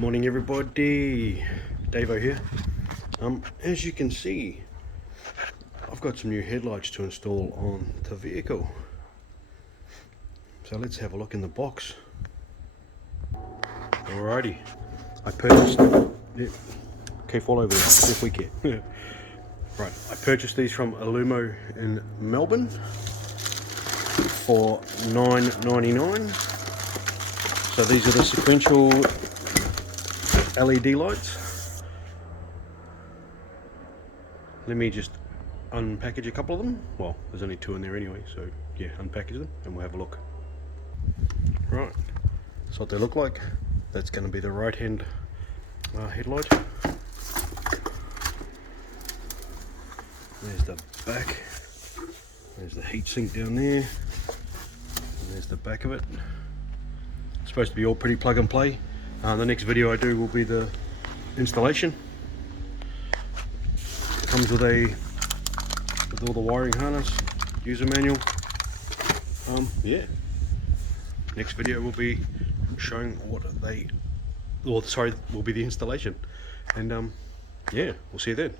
Morning everybody, Davo here. As you can see, I've got some new headlights to install on the vehicle. So let's have a look in the box. Alrighty, I purchased, okay, fall over there if we can. Right, I purchased these from Alumo in Melbourne for $9.99. So these are the sequential LED lights. Let me just unpackage a couple of them. Well, there's only two in there anyway, so yeah, unpackage them and we'll have a look. Right, that's what they look like. That's going to be the right hand headlight. There's the back. There's the heatsink down there. And there's the back of it. It's supposed to be all pretty plug and play. The next video I do will be the installation. Comes with all the wiring harness, user manual. Yeah. Next video will be showing what will be the installation. And yeah, we'll see you then.